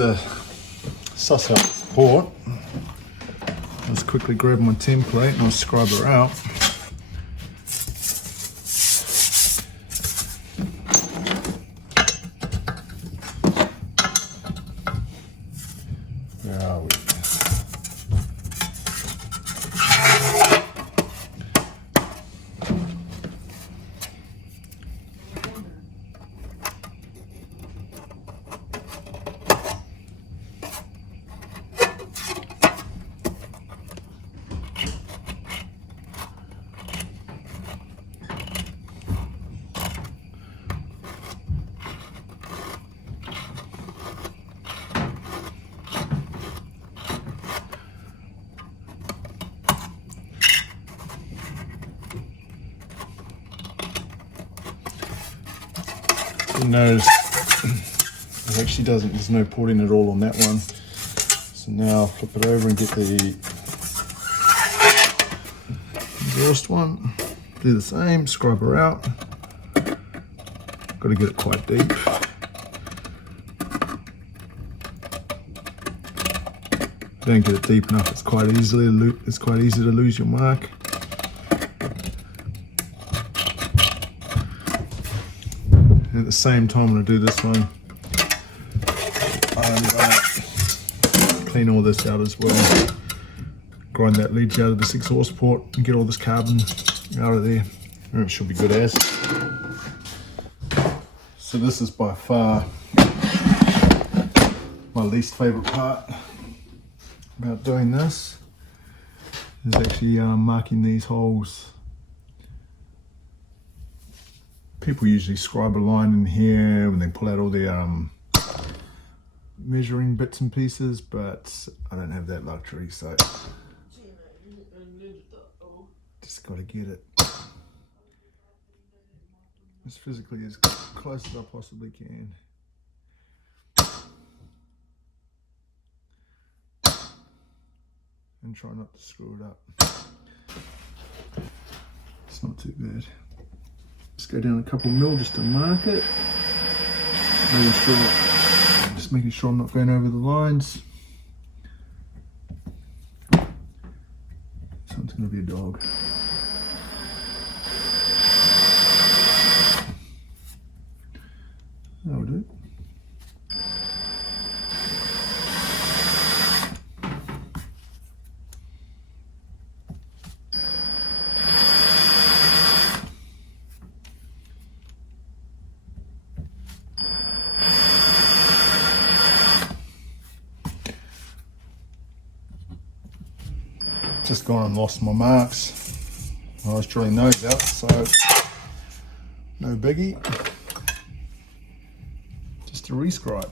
to suss out this port, I'll just quickly grab my template and I'll scribe her out. Where are we? Notice it actually doesn't, there's no porting at all on that one. So now I'll flip it over and get the exhaust one. Do the same, scrub her out. Got to get it quite deep. If you don't get it deep enough, it's quite easy to lose your mark. At the same time, I'm going to do this one. I'm going to clean all this out as well. Grind that leach out of this exhaust port and get all this carbon out of there. And it should be good as. So this is by far my least favourite part about doing this. Is actually marking these holes. People usually scribe a line in here when they pull out all their measuring bits and pieces, but I don't have that luxury, so just got to get it as physically as close as I possibly can. And try not to screw it up. It's not too bad. Just go down a couple mil just to mark it. Making sure I'm not going over the lines. This one's going to be a dog. That'll do. Just gone and lost my marks. I was drilling those out, so no biggie. Just to rescribe.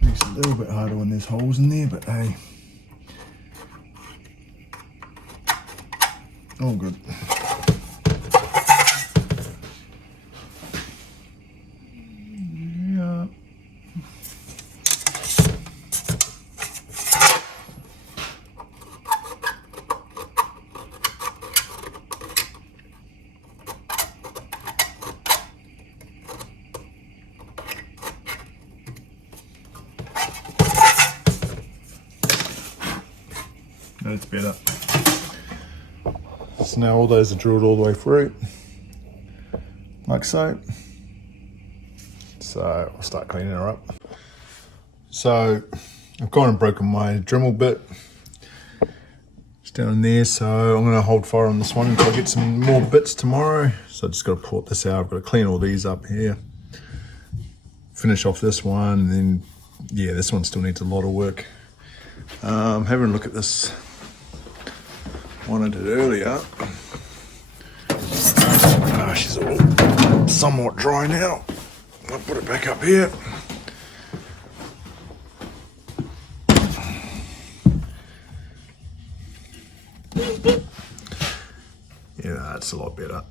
Makes it a little bit harder when there's holes in there, but hey, all good. That's better. So now all those are drilled all the way through, like so. So I'll start cleaning her up. So I've gone and broken my Dremel bit. It's down there, so I'm going to hold fire on this one until I get some more bits tomorrow. So I just got to port this out. I've got to clean all these up here. Finish off this one, and then yeah, this one still needs a lot of work. Having a look at this one I did earlier. She's all somewhat dry now. I'll put it back up here. Yeah, that's a lot better.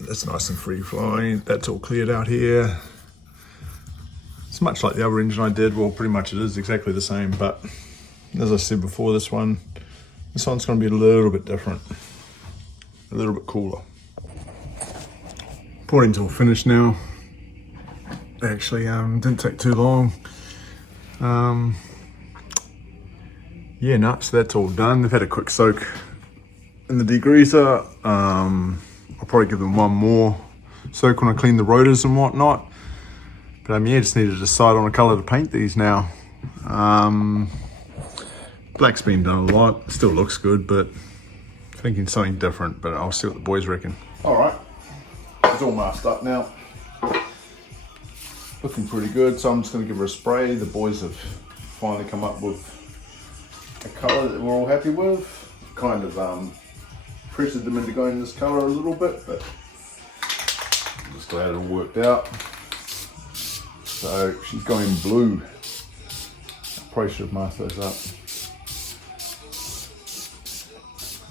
That's nice and free flowing. That's all cleared out here. It's much like the other engine I did. Well, pretty much it is exactly the same, but as I said before, this one's going to be a little bit different. a little bit cooler. Porting to a finish now. Actually, didn't take too long. Yeah, no, so that's all done. They've had a quick soak in the degreaser. I'll probably give them one more soak when I clean the rotors and whatnot. But yeah, just need to decide on a colour to paint these now. Black's been done a lot. It still looks good, but thinking something different. But I'll see what the boys reckon. All right, it's all masked up now. Looking pretty good, so I'm just going to give her a spray. The boys have finally come up with a colour that we're all happy with. Kind of pressured them into going this colour a little bit, but I'm just glad it all worked out. So she's going blue. I probably should have masked those up.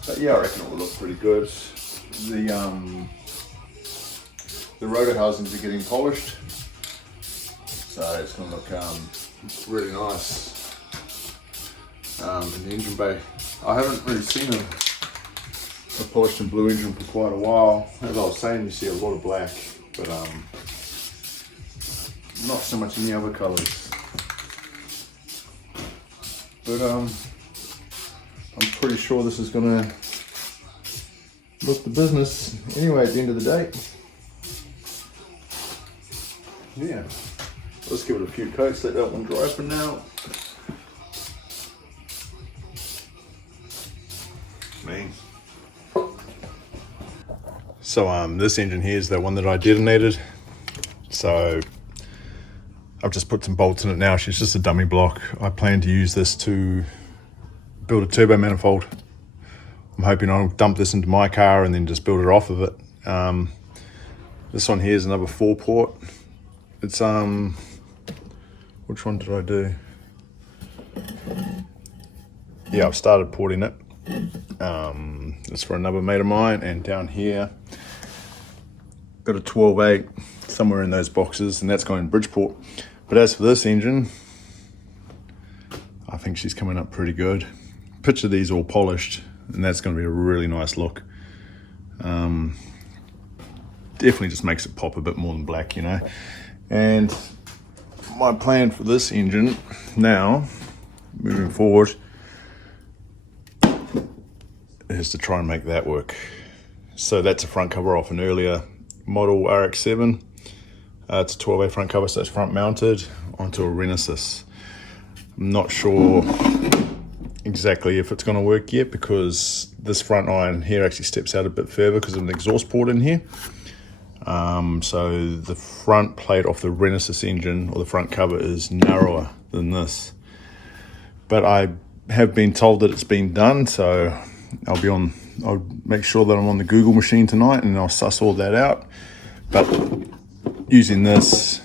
But yeah, I reckon it will look pretty good. The rotor housings are getting polished, so it's going to look really nice in the engine bay. I haven't really seen a polished and blue engine for quite a while. As I was saying, you see a lot of black, but not so much in the other colours. But I'm pretty sure this is going to look the business anyway at the end of the day. Yeah, let's give it a few coats, let that one dry for now. Me. So this engine here is the one that I detonated. So I've just put some bolts in it now. She's just a dummy block. I plan to use this to build a turbo manifold. I'm hoping I'll dump this into my car and then just build it off of it. This one here is another 4-port. It's which one did I do? Yeah, I've started porting it. It's for another mate of mine, and down here got a 12.8 somewhere in those boxes, and that's going Bridgeport. But as for this engine, I think she's coming up pretty good. Picture these all polished, and that's going to be a really nice look. Definitely just makes it pop a bit more than black, you know. And my plan for this engine now, moving forward, is to try and make that work. So that's a front cover off an earlier model RX-7. It's a 12A front cover, so it's front mounted onto a renesis. I'm not sure exactly if it's going to work yet, because this front iron here actually steps out a bit further because of an exhaust port in here. So the front plate off the renesis engine, or the front cover, is narrower than this. But I have been told that it's been done, so I'll make sure that I'm on the Google machine tonight and I'll suss all that out. But using this,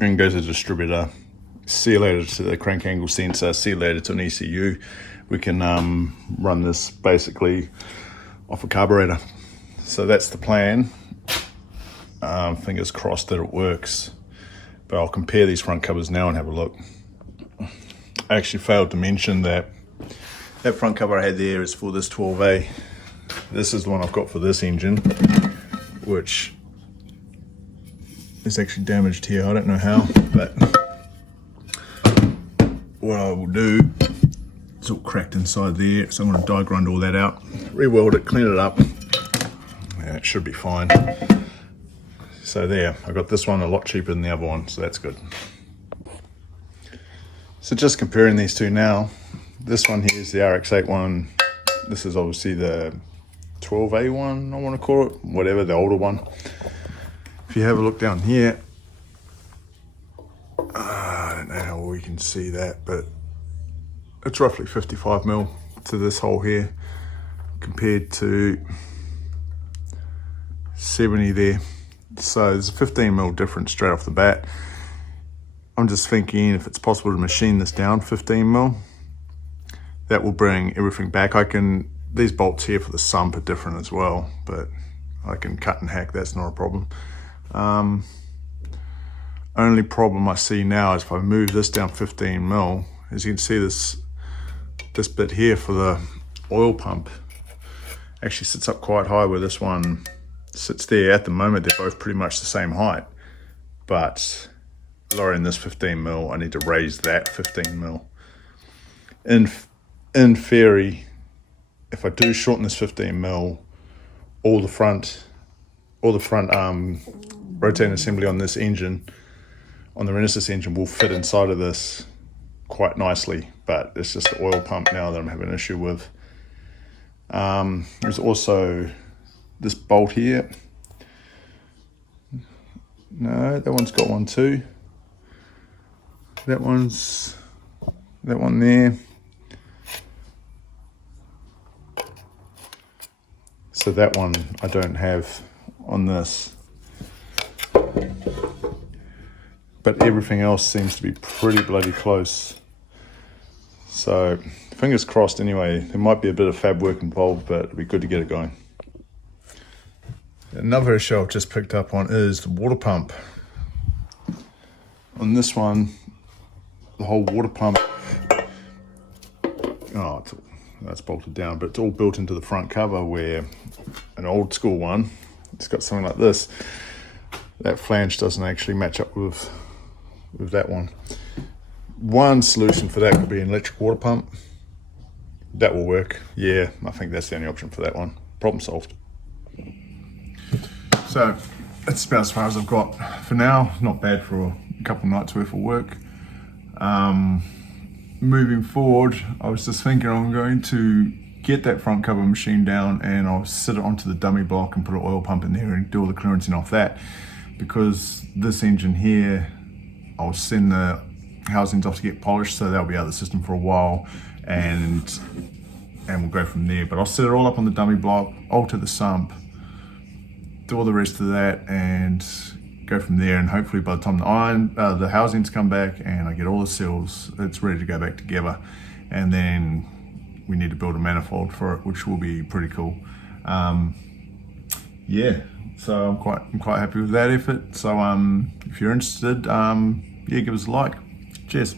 and go to the distributor, see you later to the crank angle sensor, see you later to an ECU, we can run this basically off a carburetor. So that's the plan. Fingers crossed that it works. But I'll compare these front covers now and have a look. I actually failed to mention that that front cover I had there is for this 12A. This is the one I've got for this engine, which is actually damaged here. I don't know how, but what I will do, it's all cracked inside there, so I'm going to die grind all that out, re-weld it, clean it up. Yeah, it should be fine. So there, I got this one a lot cheaper than the other one, so that's good. So just comparing these two now, this one here is the RX-8 one. This is obviously the 12A one, I want to call it, whatever, the older one. If you have a look down here, I don't know how well you can see that, but it's roughly 55mm to this hole here, compared to 70 there. So there's a 15mm difference straight off the bat. I'm just thinking if it's possible to machine this down 15mm, that will bring everything back. These bolts here for the sump are different as well, but I can cut and hack, that's not a problem. Only problem I see now is if I move this down 15mm, as you can see, this bit here for the oil pump actually sits up quite high where this one sits there. At the moment, they're both pretty much the same height, but lowering this 15 mil, I need to raise that 15 mil. In theory, if I do shorten this 15 mil, all the front rotating assembly on this engine, on the renesis engine, will fit inside of this quite nicely, but it's just the oil pump now that I'm having an issue with. There's also this bolt here. No, that one's got one too. That one there. So that one I don't have on this. But everything else seems to be pretty bloody close. So fingers crossed anyway. There might be a bit of fab work involved, but it'd be good to get it going. Another issue I've just picked up on is the water pump. On this one, the whole water pump, that's bolted down, but it's all built into the front cover, where an old school one, it's got something like this. That flange doesn't actually match up with that one. One solution for that could be an electric water pump. That will work. Yeah, I think that's the only option for that one. Problem solved. So that's about as far as I've got for now. Not bad for a couple nights worth of work. Moving forward, I was just thinking I'm going to get that front cover machine down and I'll sit it onto the dummy block and put an oil pump in there and do all the clearancing off that, because this engine here, I'll send the housings off to get polished, so they'll be out of the system for a while, and we'll go from there. But I'll set it all up on the dummy block, alter the sump, do all the rest of that, and go from there. And hopefully by the time the housings come back and I get all the seals, it's ready to go back together. And then we need to build a manifold for it, which will be pretty cool. Yeah, so I'm quite happy with that effort. So if you're interested, yeah, give us a like. Cheers.